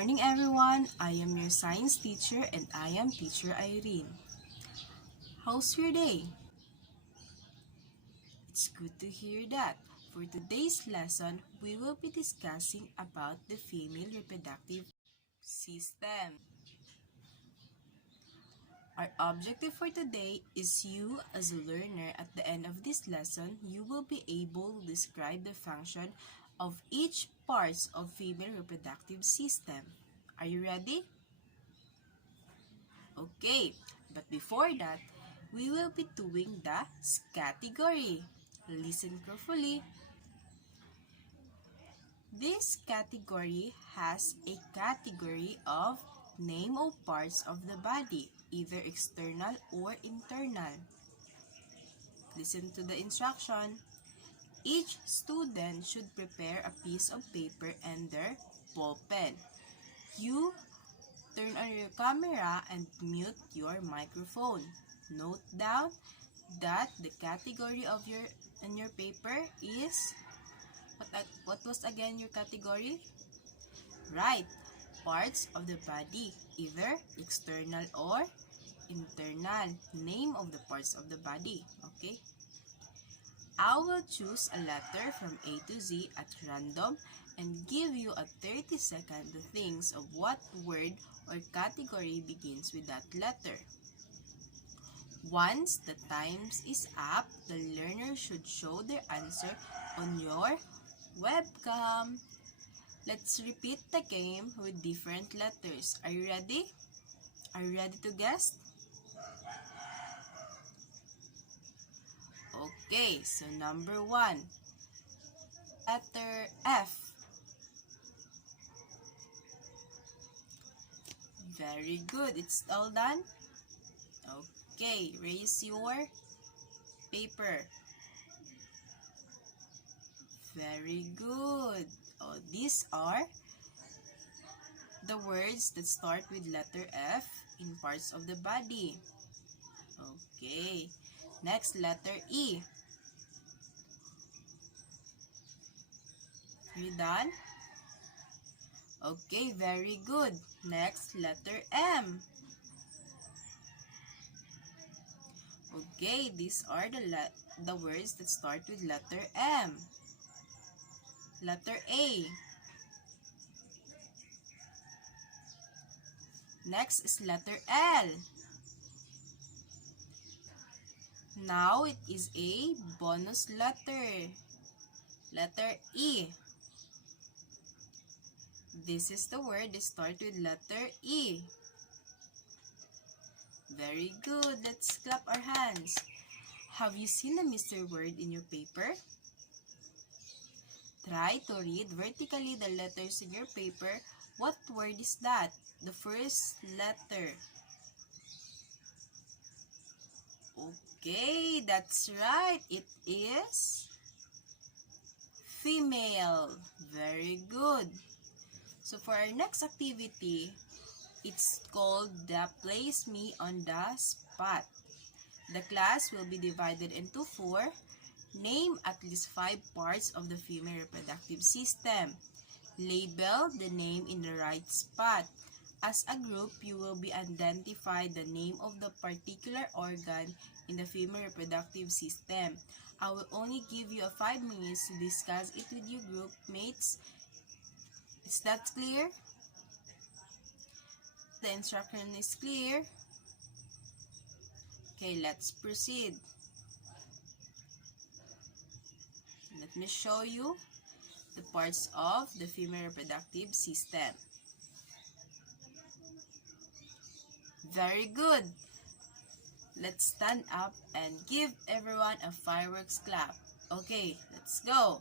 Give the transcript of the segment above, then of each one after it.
morning everyone, I am your science teacher and I am teacher Irene. How's your day? It's good to hear that. For today's lesson, we will be discussing about the female reproductive system. Our objective for today is you as a learner at the end of this lesson, you will be able to describe the function of each parts of female reproductive system. Are you ready? Okay, but before that, we will be doing the category. Listen carefully. This category has a category of name of parts of the body, either external or internal. Listen to the instruction. Each student should prepare a piece of paper and their ball pen. You turn on your camera and mute your microphone. Note down that the category of your paper is what was again your category? Right, parts of the body, either external or internal. Name of the parts of the body, okay? I will choose a letter from A to Z at random and give you a 30-second to think of what word or category begins with that letter. Once the time is up, the learner should show their answer on your webcam. Let's repeat the game with different letters. Are you ready? Are you ready to guess? Okay, so number 1. Letter F. Very good. It's all done? Okay, raise your paper. Very good. Oh, these are the words that start with letter F in parts of the body. Okay. Next, letter E. Are you done? Okay, very good. Next, letter M. Okay, these are the words that start with letter M. Letter A. Next is letter L. Now it is a bonus letter. Letter E. This is the word that starts with letter E. Very good. Let's clap our hands. Have you seen a mystery word in your paper? Try to read vertically the letters in your paper. What word is that? The first letter. Okay, that's right. It is female. Very good. So for our next activity, it's called the Place Me on the Spot. The class will be divided into 4. Name at least 5 parts of the female reproductive system. Label the name in the right spot. As a group, you will be identify the name of the particular organ in the female reproductive system. I will only give you 5 minutes to discuss it with your group mates. Is that clear? The instruction is clear? Okay, let's proceed. Let me show you the parts of the female reproductive system. Very good. Let's stand up and give everyone a fireworks clap. Okay, let's go.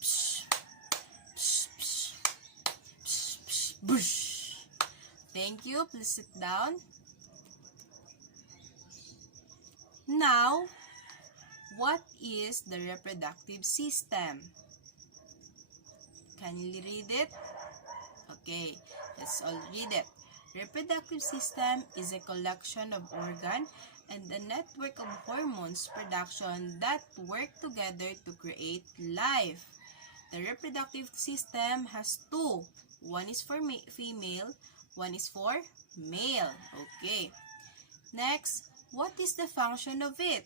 Psh, psh, psh, psh, psh, bush. Thank you. Please sit down. Now, what is the reproductive system? Can you read it? Okay, let's all read it. Reproductive system is a collection of organs and a network of hormones production that work together to create life. The reproductive system has two. One is for female, one is for male. Okay. Next, what is the function of it?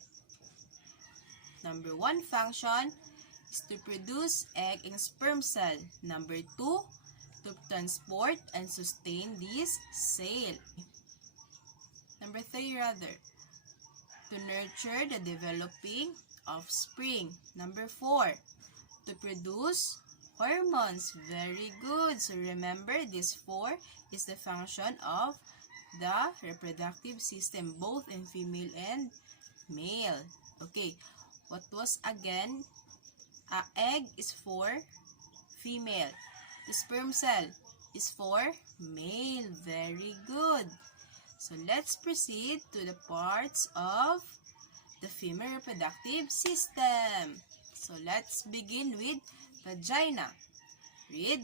Number 1 function is to produce egg and sperm cell. Number 2, to transport and sustain this cell. Number 3 rather, to nurture the developing offspring. Number 4, to produce hormones. Very good. So remember, this 4 is the function of the reproductive system, both in female and male. Okay, what was again? Egg is for female. The sperm cell is for male. Very good. So let's proceed to the parts of the female reproductive system. So let's begin with vagina. Read.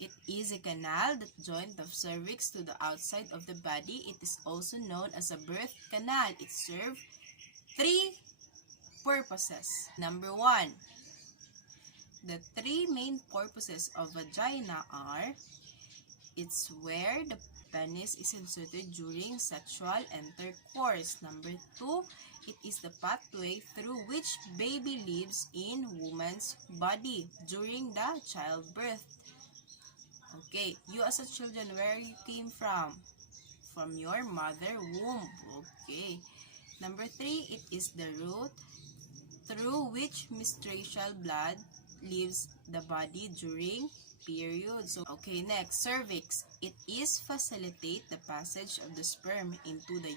It is a canal that joins the cervix to the outside of the body. It is also known as a birth canal. It serves 3 purposes. Number 1. The 3 main purposes of vagina are: it's where the penis is inserted during sexual intercourse. Number 2, it is the pathway through which baby lives in woman's body during the childbirth. Okay, you as a children, where you came from? From your mother womb. Okay. Number 3, it is the route through which menstrual blood leaves the body during period. So, okay, next, cervix. It is facilitate the passage of the sperm into the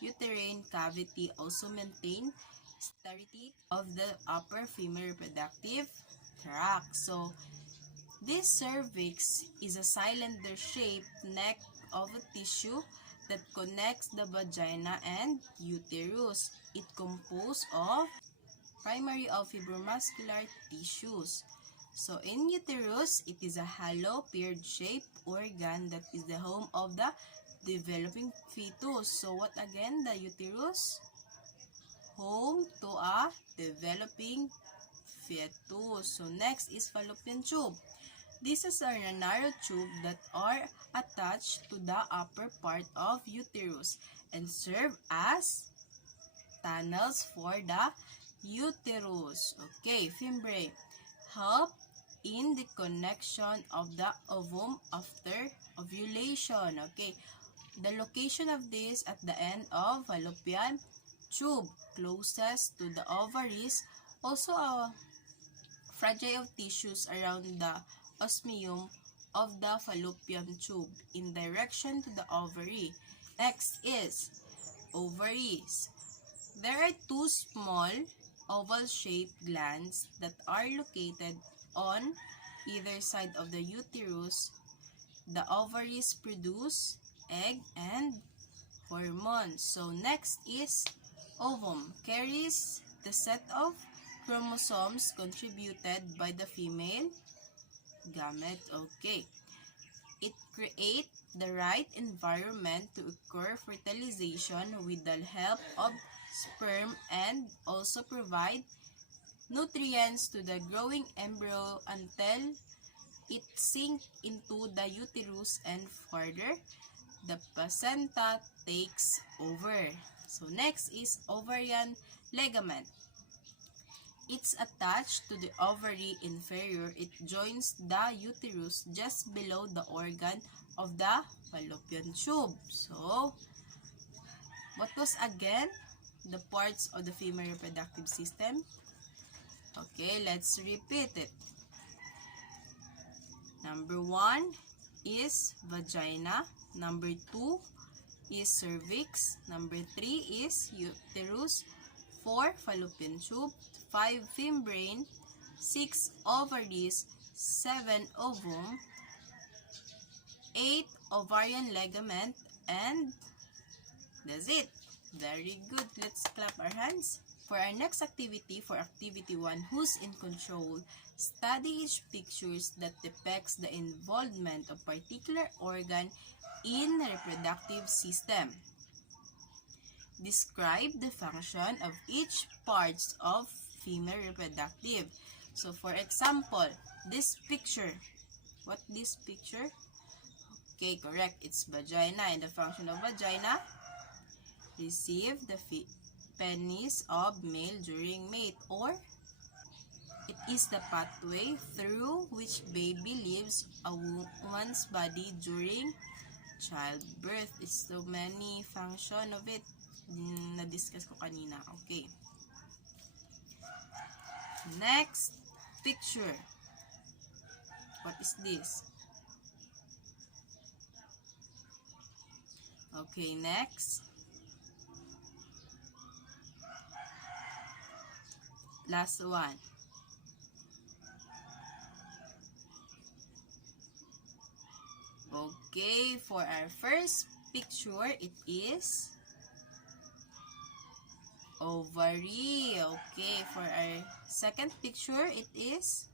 uterine cavity, also maintain sterility of the upper female reproductive tract. So, this cervix is a cylinder-shaped neck of a tissue that connects the vagina and uterus. It composed of primary of fibromuscular tissues. So, in uterus, it is a hollow, pear-shaped organ that is the home of the developing fetus. So, what again? The uterus? Home to a developing fetus. So, next is fallopian tube. This is a narrow tube that are attached to the upper part of uterus and serve as tunnels for the uterus. Okay, fimbriae. Help in the connection of the ovum after ovulation. Okay, the location of this at the end of fallopian tube, closest to the ovaries. Also, fragile tissues around the osmium of the fallopian tube in direction to the ovary. Next is ovaries. There are 2 small oval-shaped glands that are located on either side of the uterus. The ovaries produce egg and hormones. So next is ovum. Carries the set of chromosomes contributed by the female gamete. Okay. It creates the right environment to occur fertilization with the help of sperm and also provide nutrients to the growing embryo until it sinks into the uterus and further the placenta takes over. So next is ovarian ligament. It's attached to the ovary inferior. It joins the uterus just below the organ of the fallopian tube. So, what was again the parts of the female reproductive system? Okay, let's repeat it. Number 1 is vagina. Number 2 is cervix. Number 3 is uterus. 4 fallopian tube. 5 fimbriae. 6 ovaries. 7 ovum. 8 ovarian ligament. And that's it. Very good. Let's clap our hands. For our next activity, for activity 1, who's in control? Study each pictures that depicts the involvement of particular organ in the reproductive system. Describe the function of each parts of female reproductive. So, for example, this picture. What this picture? Okay, correct. It's vagina. And the function of vagina? Receive the penis of male during mate, or it is the pathway through which baby leaves a woman's body during childbirth. It's so many function of it. Na-discuss ko kanina. Okay. Next picture. What is this? Okay, next. Last one. Okay, for our first picture, it is ovary. Okay, for our second picture, it is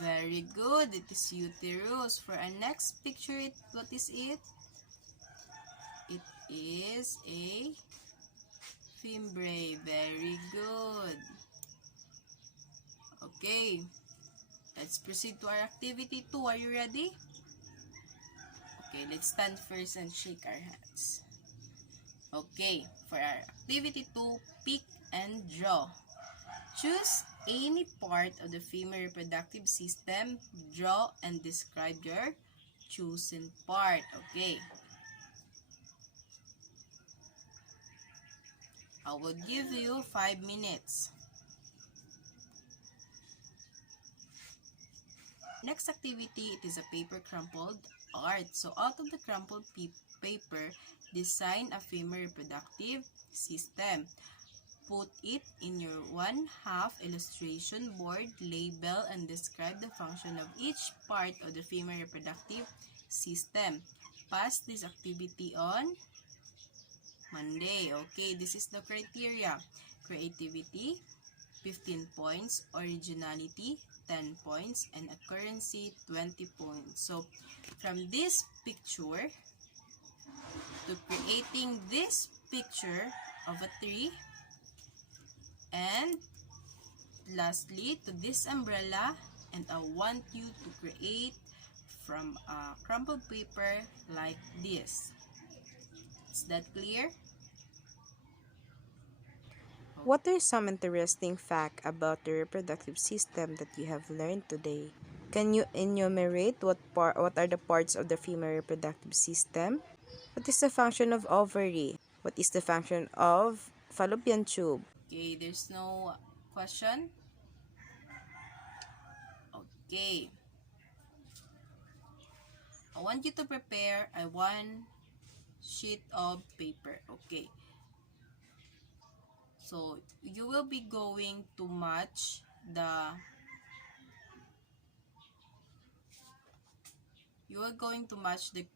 very good. It is uterus. For our next picture, what is it? It is a fimbriae. Very good. Okay. Let's proceed to our activity 2. Are you ready? Okay, let's stand first and shake our hands. Okay, for our activity 2, pick and draw. Choose any part of the female reproductive system, draw and describe your chosen part. Okay. I will give you 5 minutes. Next activity, it is a paper crumpled art. So out of the crumpled paper, design a female reproductive system. Put it in your 1/2 illustration board, label and describe the function of each part of the female reproductive system. Pass this activity on Monday. Okay, this is the criteria. Creativity, 15 points. Originality, 10 points. And accuracy, 20 points. So, from this picture to creating this picture of a tree, and lastly, to this umbrella, and I want you to create from a crumpled paper like this. Is that clear? What are some interesting facts about the reproductive system that you have learned today? Can you enumerate what are the parts of the female reproductive system? What is the function of ovary? What is the function of fallopian tube? Okay, there's no question. Okay. I want you to prepare a 1 sheet of paper. Okay. So, you will be going to match the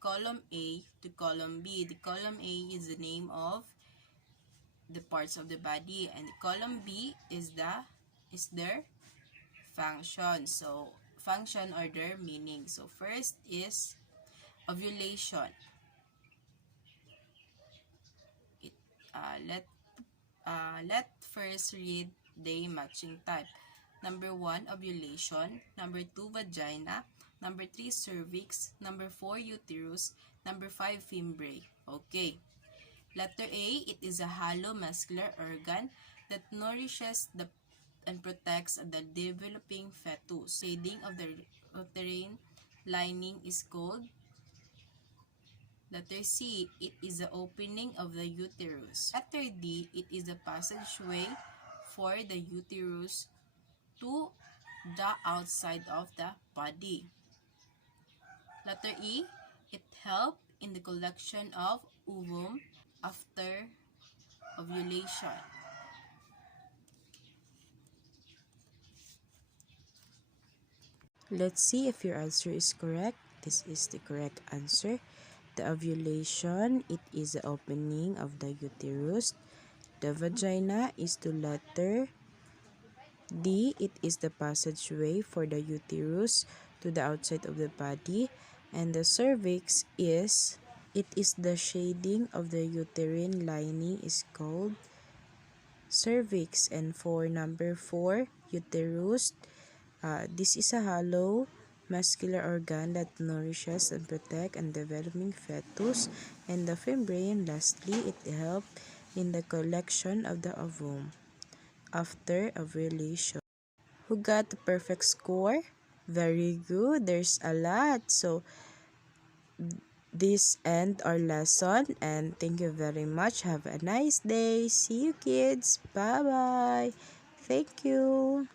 column A to column B. The column A is the name of the parts of the body, and the column B is their function. So, function or their meaning. So, first is ovulation. Let first read the matching type. Number 1, ovulation. Number 2, vagina. Number 3, cervix. Number 4, uterus. Number 5, fimbriae. Okay. Letter A, it is a hollow muscular organ that nourishes and protects the developing fetus. Shading of the uterine lining is called. Letter C, it is the opening of the uterus. Letter D, it is the passageway for the uterus to the outside of the body. Letter E, it helps in the collection of ovum after ovulation. Let's see if your answer is correct. This is the correct answer. The ovulation, it is the opening of the uterus. The vagina is the letter D. It is the passageway for the uterus to the outside of the body. And the cervix is, it is the shading of the uterine lining is called cervix. And for number 4, uterus, this is a hollow muscular organ that nourishes and protects a developing fetus. And the membrane, lastly, it helps in the collection of the ovum after ovulation. Who got the perfect score? Very good. There's a lot. So this end our lesson, and thank you very much. Have a nice day. See you kids. Bye bye. Thank you.